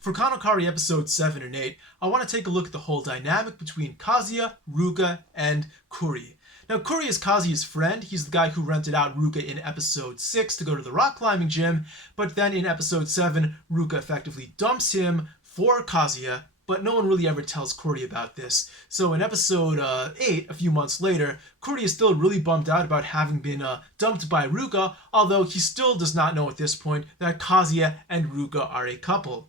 For KanoKari episodes 7 and 8, I want to take a look at the whole dynamic between Kazuya, Ruka, and Kuri. Now, Kuri is Kazuya's friend. He's the guy who rented out Ruka in episode 6 to go to the rock climbing gym, but then in episode 7, Ruka effectively dumps him for Kazuya, but no one really ever tells Kuri about this. So in episode 8, a few months later, Kuri is still really bummed out about having been dumped by Ruka, although he still does not know at this point that Kazuya and Ruka are a couple.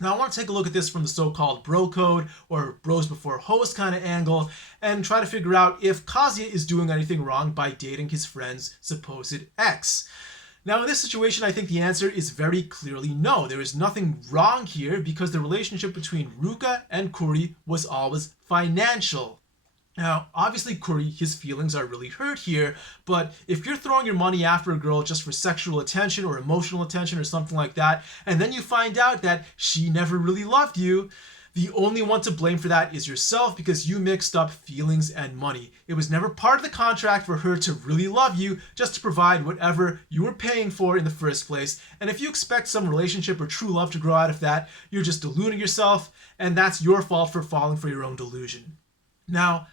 Now, I want to take a look at this from the so-called bro code, or bros before hoes kind of angle, and try to figure out if Kazuya is doing anything wrong by dating his friend's supposed ex. Now, in this situation, I think the answer is very clearly no. There is nothing wrong here because the relationship between Ruka and Kuri was always financial. Now, obviously, Kuri, his feelings are really hurt here, but if you're throwing your money after a girl just for sexual attention or emotional attention or something like that, and then you find out that she never really loved you, the only one to blame for that is yourself because you mixed up feelings and money. It was never part of the contract for her to really love you, just to provide whatever you were paying for in the first place. And if you expect some relationship or true love to grow out of that, you're just deluding yourself, and that's your fault for falling for your own delusion. Now,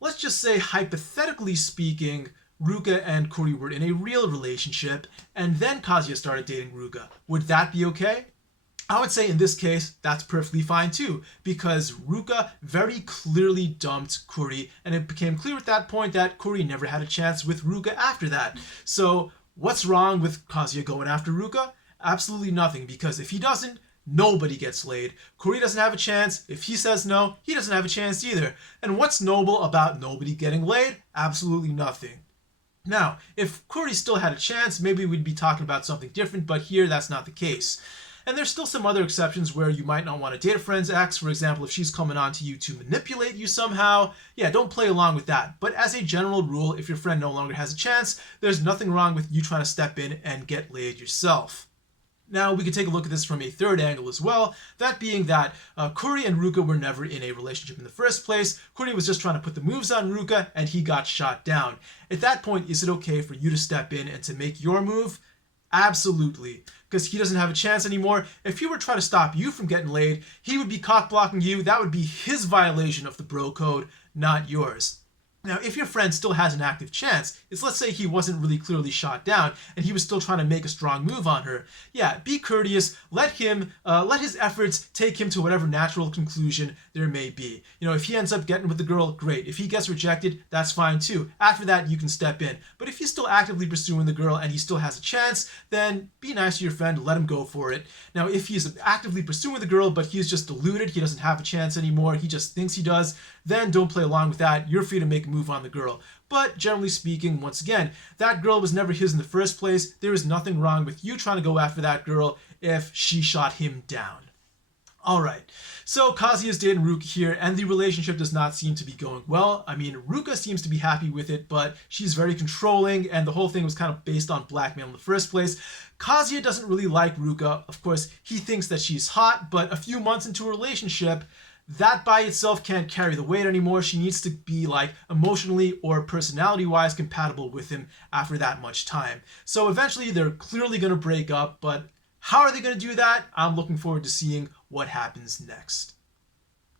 let's just say, hypothetically speaking, Ruka and Kuri were in a real relationship, and then Kazuya started dating Ruka. Would that be okay? I would say in this case, that's perfectly fine too, because Ruka very clearly dumped Kuri, and it became clear at that point that Kuri never had a chance with Ruka after that. So what's wrong with Kazuya going after Ruka? Absolutely nothing, because if he doesn't, nobody gets laid. Kuri doesn't have a chance. If he says no, he doesn't have a chance either. And what's noble about nobody getting laid? Absolutely nothing. Now, if Kuri still had a chance, maybe we'd be talking about something different, but here that's not the case. And there's still some other exceptions where you might not want to date a friend's ex. For example, if she's coming on to you to manipulate you somehow, yeah, don't play along with that. But as a general rule, if your friend no longer has a chance, there's nothing wrong with you trying to step in and get laid yourself. Now, we could take a look at this from a third angle as well, that being that Kuri and Ruka were never in a relationship in the first place. Kuri was just trying to put the moves on Ruka, and he got shot down. At that point, is it okay for you to step in and to make your move? Absolutely, because he doesn't have a chance anymore. If he were trying to stop you from getting laid, he would be cock-blocking you. That would be his violation of the bro code, not yours. Now, if your friend still has an active chance, let's say he wasn't really clearly shot down and he was still trying to make a strong move on her. Yeah, be courteous. Let his efforts take him to whatever natural conclusion there may be. You know, if he ends up getting with the girl, great. If he gets rejected, that's fine too. After that, you can step in. But if he's still actively pursuing the girl and he still has a chance, then be nice to your friend. Let him go for it. Now, if he's actively pursuing the girl, but he's just deluded, he doesn't have a chance anymore, he just thinks he does, then don't play along with that. You're free to make a move on the girl. But generally speaking, once again, that girl was never his in the first place. There is nothing wrong with you trying to go after that girl if she shot him down. Alright, so Kazuya's dating Ruka here, and the relationship does not seem to be going well. I mean, Ruka seems to be happy with it, but she's very controlling, and the whole thing was kind of based on blackmail in the first place. Kazuya doesn't really like Ruka. Of course, he thinks that she's hot, but a few months into a relationship, that by itself can't carry the weight anymore. She needs to be like emotionally or personality-wise compatible with him after that much time. So eventually they're clearly going to break up, but how are they going to do that? I'm looking forward to seeing what happens next.